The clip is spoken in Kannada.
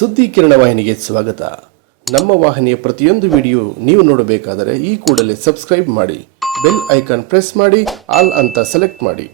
ಸುದ್ದಿ ಕಿರಣ ವಾಹಿನಿಗೆ ಸ್ವಾಗತ. ನಮ್ಮ ವಾಹಿನಿಯ ಪ್ರತಿಯೊಂದು ವಿಡಿಯೋ ನೀವು ನೋಡಬೇಕಾದರೆ ಈ ಕೂಡಲೇ ಸಬ್ಸ್ಕ್ರೈಬ್ ಮಾಡಿ, ಬೆಲ್ ಐಕಾನ್ ಪ್ರೆಸ್ ಮಾಡಿ, ಆಲ್ ಅಂತ ಸೆಲೆಕ್ಟ್ ಮಾಡಿ.